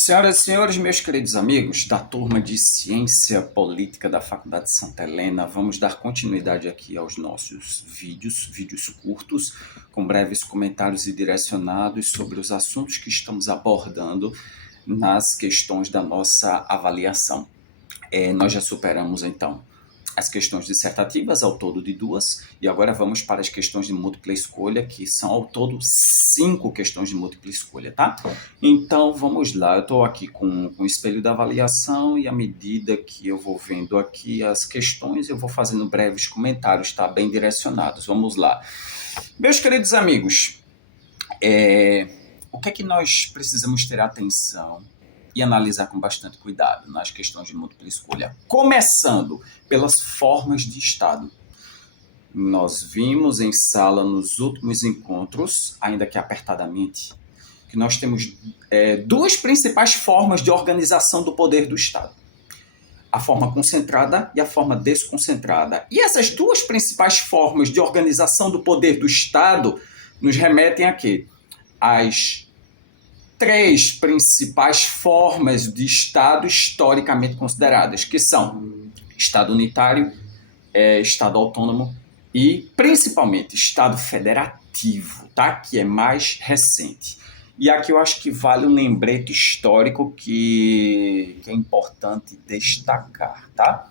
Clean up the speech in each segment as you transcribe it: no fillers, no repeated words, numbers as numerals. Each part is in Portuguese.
Senhoras e senhores, meus queridos amigos da turma de Ciência Política da Faculdade de Santa Helena, vamos dar continuidade aqui aos nossos vídeos curtos, com breves comentários e direcionados sobre os assuntos que estamos abordando nas questões da nossa avaliação. Nós já superamos, então, as questões dissertativas, ao todo de 2, e agora vamos para as questões de múltipla escolha, que são ao todo 5 questões de múltipla escolha, tá? Então, vamos lá, eu estou aqui com o espelho da avaliação, e à medida que eu vou vendo aqui as questões, eu vou fazendo breves comentários, tá? Bem direcionados, vamos lá. Meus queridos amigos, o que é que nós precisamos ter atenção e analisar com bastante cuidado nas questões de múltipla escolha? Começando pelas formas de estado. Nós vimos em sala nos últimos encontros, ainda que apertadamente, que nós temos duas principais formas de organização do poder do Estado. A forma concentrada e a forma desconcentrada. E essas duas principais formas de organização do poder do Estado nos remetem a quê? As 3 principais formas de Estado historicamente consideradas, que são Estado unitário, Estado autônomo e, principalmente, Estado federativo, tá? Que é mais recente. E aqui eu acho que vale um lembrete histórico que é importante destacar, tá?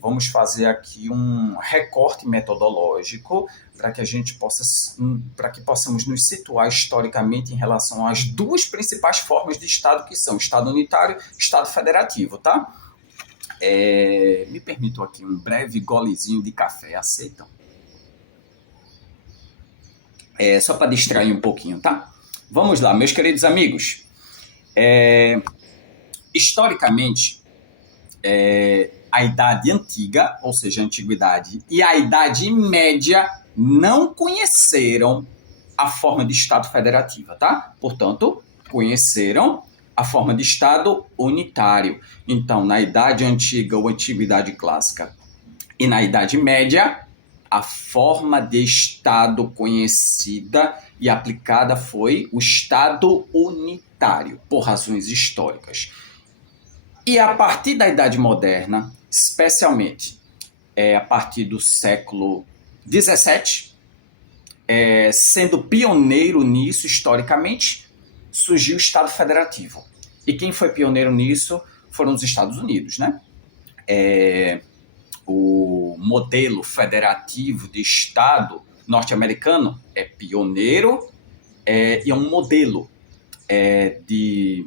Vamos fazer aqui um recorte metodológico para que possamos nos situar historicamente em relação às 2 principais formas de Estado, que são Estado unitário e Estado federativo, tá? Me permitam aqui um breve golezinho de café, aceitam? Só para distrair um pouquinho, tá? Vamos lá, meus queridos amigos. Historicamente, a Idade Antiga, ou seja, a Antiguidade, e a Idade Média não conheceram a forma de Estado federativa, tá? Portanto, conheceram a forma de Estado unitário. Então, na Idade Antiga ou Antiguidade Clássica e na Idade Média, a forma de Estado conhecida e aplicada foi o Estado unitário, por razões históricas. E a partir da Idade Moderna, especialmente a partir do século XVII, sendo pioneiro nisso historicamente, surgiu o Estado Federativo. E quem foi pioneiro nisso foram os Estados Unidos, né? O modelo federativo de Estado norte-americano é pioneiro e é um modelo de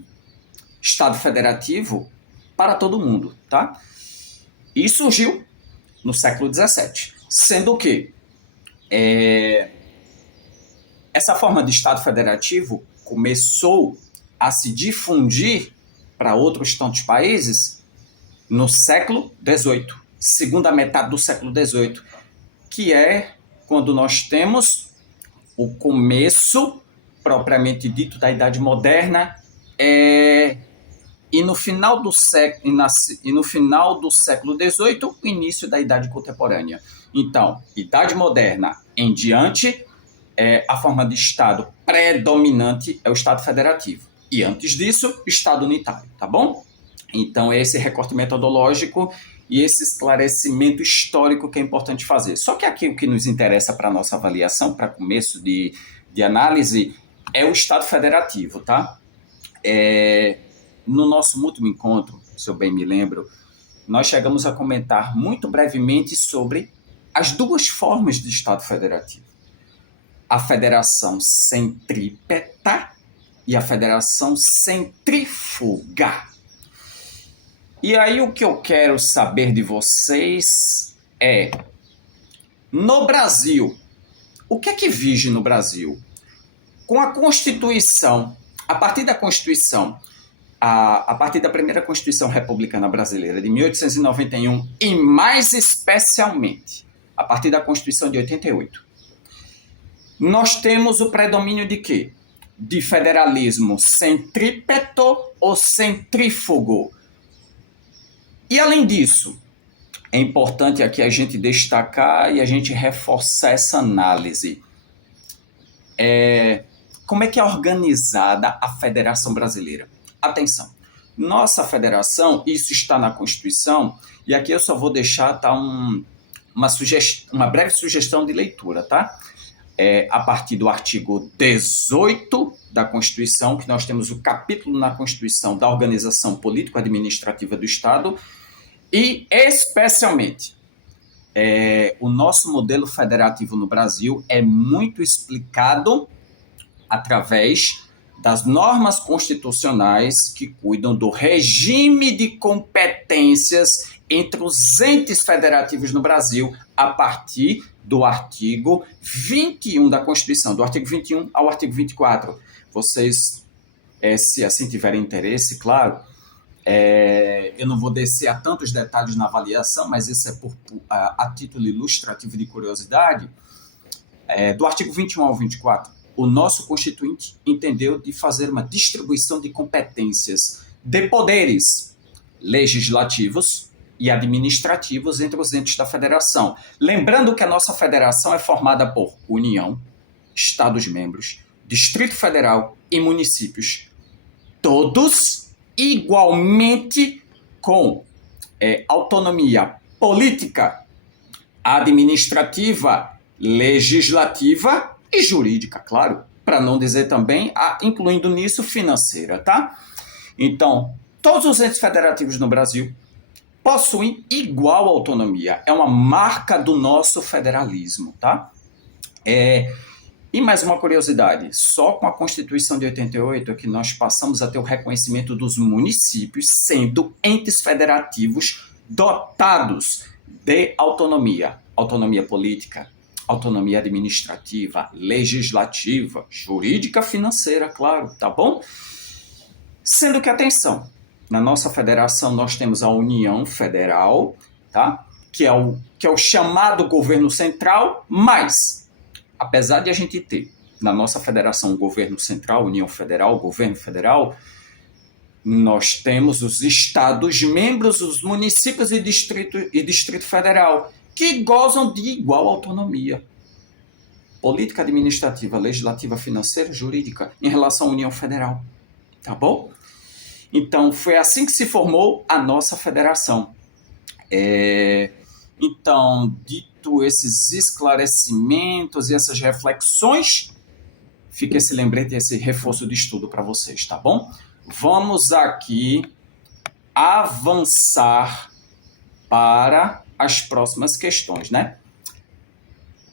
Estado federativo para todo mundo, tá? E surgiu no século XVII, sendo que essa forma de Estado federativo começou a se difundir para outros tantos países no século XVIII, segunda metade do século XVIII, que é quando nós temos o começo, propriamente dito, da Idade Moderna, e no final do século XVIII, o início da Idade Contemporânea. Então, Idade Moderna em diante, a forma de Estado predominante é o Estado federativo. E antes disso, Estado unitário, tá bom? Então, esse recorte metodológico e esse esclarecimento histórico que é importante fazer. Só que aqui o que nos interessa para a nossa avaliação, para começo de análise, é o Estado federativo, tá? No nosso último encontro, se eu bem me lembro, nós chegamos a comentar muito brevemente sobre as 2 formas de Estado federativo. A federação centrípeta e a federação centrífuga. E aí o que eu quero saber de vocês no Brasil, o que é que vige no Brasil? Com a Constituição, a partir da Constituição, a partir da primeira Constituição Republicana Brasileira de 1891 e mais especialmente a partir da Constituição de 88, nós temos o predomínio de quê? De federalismo centrípeto ou centrífugo. E além disso, é importante aqui a gente destacar e a gente reforçar essa análise. Como é que é organizada a Federação Brasileira? Atenção, Nossa federação, isso está na Constituição, e aqui eu só vou deixar uma breve sugestão de leitura, tá? A partir do artigo 18 da Constituição, que nós temos o capítulo na Constituição da Organização Político-Administrativa do Estado, e especialmente o nosso modelo federativo no Brasil é muito explicado através das normas constitucionais que cuidam do regime de competências entre os entes federativos no Brasil, a partir do artigo 21 da Constituição, do artigo 21 ao artigo 24. Vocês, se assim tiverem interesse, claro, eu não vou descer a tantos detalhes na avaliação, mas isso é a título ilustrativo de curiosidade. Do artigo 21 ao 24, o nosso Constituinte entendeu de fazer uma distribuição de competências de poderes legislativos e administrativos entre os entes da federação. Lembrando que a nossa federação é formada por União, Estados-membros, Distrito Federal e municípios, todos igualmente com autonomia política, administrativa, legislativa e jurídica, claro, para não dizer também, incluindo nisso, financeira, tá? Então, todos os entes federativos no Brasil possuem igual autonomia. É uma marca do nosso federalismo, tá? E mais uma curiosidade, só com a Constituição de 88 é que nós passamos a ter o reconhecimento dos municípios sendo entes federativos dotados de autonomia. Autonomia política, autonomia administrativa, legislativa, jurídica, financeira, claro, tá bom? Sendo que, atenção, na nossa federação nós temos a União Federal, tá? Que é o chamado governo central, mas, apesar de a gente ter na nossa federação o governo central, União Federal, governo federal, nós temos os estados membros, os municípios e Distrito Federal, que gozam de igual autonomia política, administrativa, legislativa, financeira, jurídica, em relação à União Federal, tá bom? Então, foi assim que se formou a nossa federação. Então, dito esses esclarecimentos e essas reflexões, fica esse lembrete, esse reforço de estudo para vocês, tá bom? Vamos aqui avançar para as próximas questões, né?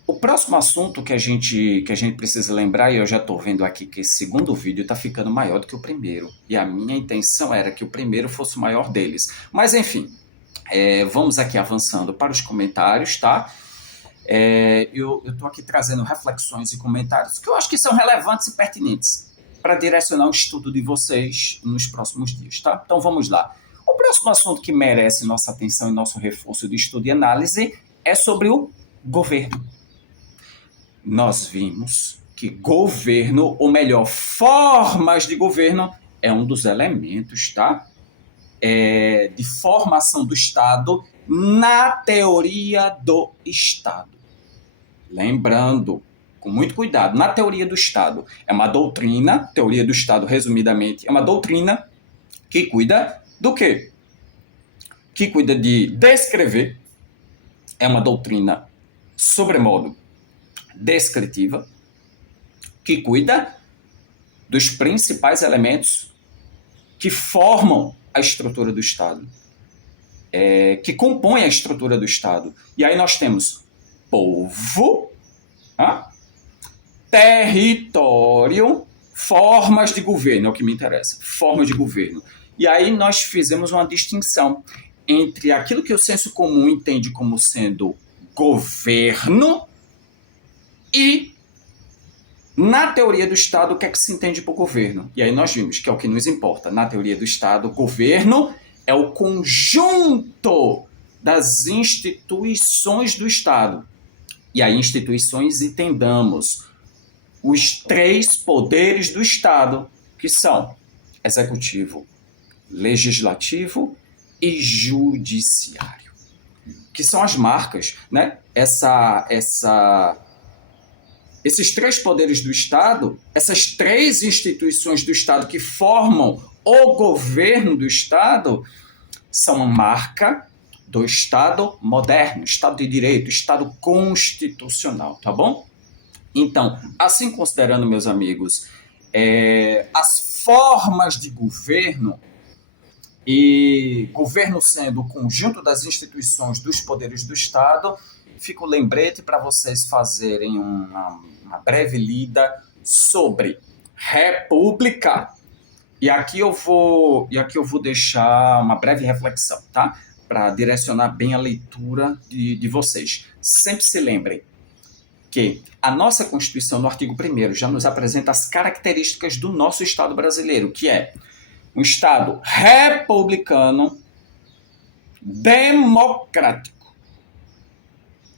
O próximo assunto que a gente precisa lembrar, e eu já estou vendo aqui que esse segundo vídeo está ficando maior do que o primeiro, e a minha intenção era que o primeiro fosse o maior deles. Mas, enfim, vamos aqui avançando para os comentários, tá? Eu estou aqui trazendo reflexões e comentários que eu acho que são relevantes e pertinentes para direcionar o estudo de vocês nos próximos dias, tá? Então, vamos lá. O próximo assunto que merece nossa atenção e nosso reforço de estudo e análise é sobre o governo. Nós vimos que governo, ou melhor, formas de governo, é um dos elementos, tá? De formação do Estado na teoria do Estado. Lembrando, com muito cuidado, na teoria do Estado, é uma doutrina, teoria do Estado, resumidamente, é uma doutrina que cuida do quê? Que cuida de descrever, é uma doutrina sobremodo descritiva, que cuida dos principais elementos que formam a estrutura do Estado, que compõem a estrutura do Estado. E aí nós temos povo, território, formas de governo, é o que me interessa, formas de governo. E aí nós fizemos uma distinção entre aquilo que o senso comum entende como sendo governo e, na teoria do Estado, o que é que se entende por governo? E aí nós vimos que é o que nos importa. Na teoria do Estado, governo é o conjunto das instituições do Estado. E aí instituições entendamos os 3 poderes do Estado, que são executivo, legislativo e judiciário, que são as marcas, né? Esses 3 poderes do Estado, essas 3 instituições do Estado que formam o governo do Estado são uma marca do Estado moderno, Estado de Direito, Estado constitucional, tá bom? Então, assim considerando, meus amigos, as formas de governo, e governo sendo o conjunto das instituições dos poderes do Estado, fica o lembrete para vocês fazerem uma breve lida sobre república. E aqui eu vou deixar uma breve reflexão, tá? Para direcionar bem a leitura de vocês. Sempre se lembrem que a nossa Constituição, no artigo 1º, já nos apresenta as características do nosso Estado brasileiro, que é um Estado republicano, democrático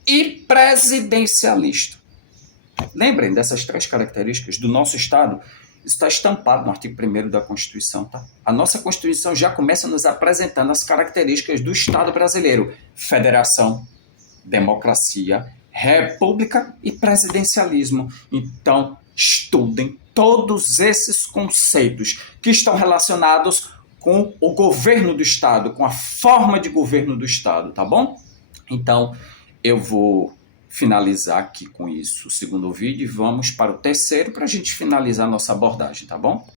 e presidencialista. Lembrem dessas 3 características do nosso Estado. Isso está estampado no artigo 1º da Constituição. Tá? A nossa Constituição já começa nos apresentando as características do Estado brasileiro: federação, democracia, república e presidencialismo. Então, estudem todos esses conceitos que estão relacionados com o governo do Estado, com a forma de governo do Estado, tá bom? Então, eu vou finalizar aqui com isso o 2º vídeo e vamos para o 3º para a gente finalizar a nossa abordagem, tá bom?